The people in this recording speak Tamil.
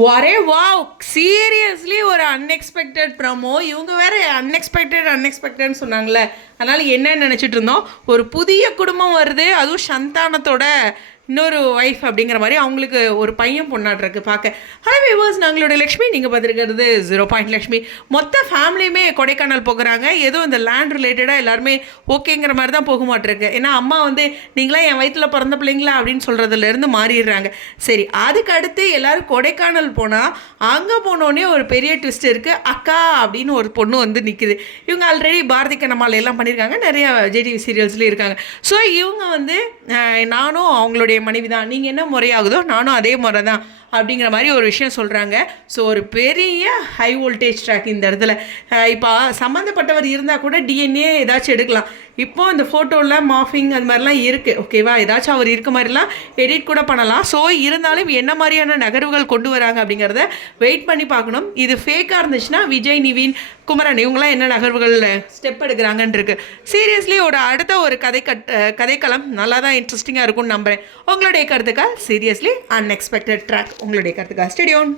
ஒரே வாவ் சீரியஸ்லி ஒரு அன்எக்ஸ்பெக்டட் ப்ரமோ இவங்க வேற அன்எக்ஸ்பெக்டட் அன்எக்ஸ்பெக்டட்னு சொன்னாங்களே அதனால் என்ன நினச்சிட்டு இருந்தோம். ஒரு புதிய குடும்பம் வருது. அதுவும் சந்தானத்தோட இன்னொரு ஒய்ஃப் அப்படிங்கிற மாதிரி அவங்களுக்கு ஒரு பையன் பொண்ணாட்ருக்கு பார்க்க. ஹலோ வியூவர்ஸ் நாங்களோட லக்ஷ்மி. நீங்கள் பார்த்துருக்கிறது ஜீரோ பாயிண்ட் லக்ஷ்மி. மொத்த ஃபேமிலியுமே கொடைக்கானல் போகிறாங்க. ஏதோ இந்த லேண்ட் ரிலேட்டடாக எல்லாருமே ஓகேங்கிற மாதிரி தான் போக மாட்டிருக்கு ஏன்னா அம்மா வந்து நீங்களாம் என் வயிற்றில் பிறந்த பிள்ளைங்களா? அப்படின்னு சொல்கிறதுலேருந்து மாறிடுறாங்க. சரி அதுக்கு அடுத்து எல்லாரும் கொடைக்கானல் போனால் அங்கே போனோடனே ஒரு பெரிய ட்விஸ்ட் இருக்குது அக்கா அப்படின்னு ஒரு பொண்ணு வந்து நிற்குது இவங்க ஆல்ரெடி பாரதி கண்ணம்மாள் எல்லாம் பண்ணியிருக்காங்க நிறைய ஜேடிவி சீரியல்ஸ்லேயும் இருக்காங்க. ஸோ இவங்க வந்து நானும் அவங்களுடைய மனைவி தான் நீங்கள் என்ன முறையாகுதோ நானும் அதே முறை தான் அப்படிங்கிற மாதிரி ஒரு விஷயம் சொல்கிறாங்க ஸோ ஒரு பெரிய ஹை வோல்டேஜ் ட்ராக் இந்த இடத்துல. இப்போ சம்மந்தப்பட்டவர் இருந்தால் கூட டிஎன்ஏ ஏதாச்சும் எடுக்கலாம். இப்போது இந்த ஃபோட்டோவில் மாஃபிங் அது மாதிரிலாம் இருக்குது ஓகேவா ஏதாச்சும் அவர் இருக்க மாதிரிலாம் எடிட் கூட பண்ணலாம். ஸோ இருந்தாலும் என்ன மாதிரியான நகர்வுகள் கொண்டு வராங்க அப்படிங்கிறத வெயிட் பண்ணி பார்க்கணும். இது ஃபேக்காக இருந்துச்சுன்னா விஜய் நிவின் குமரன் இவங்களாம் என்ன நகர்வுகள் ஸ்டெப் எடுக்கிறாங்கன்னு இருக்கு. சீரியஸ்லி ஒரு அடுத்த ஒரு கதை கட் கதைக்களம் நல்லா தான் இன்ட்ரெஸ்டிங்காக இருக்கும்னு நம்புகிறேன் உங்களுடைய கருத்துக்கள் சீரியஸ்லி அன்எக்ஸ்பெக்டட் ட்ராக் உங்களுடைய கருத்துக்கள் ஸ்டேடியோன்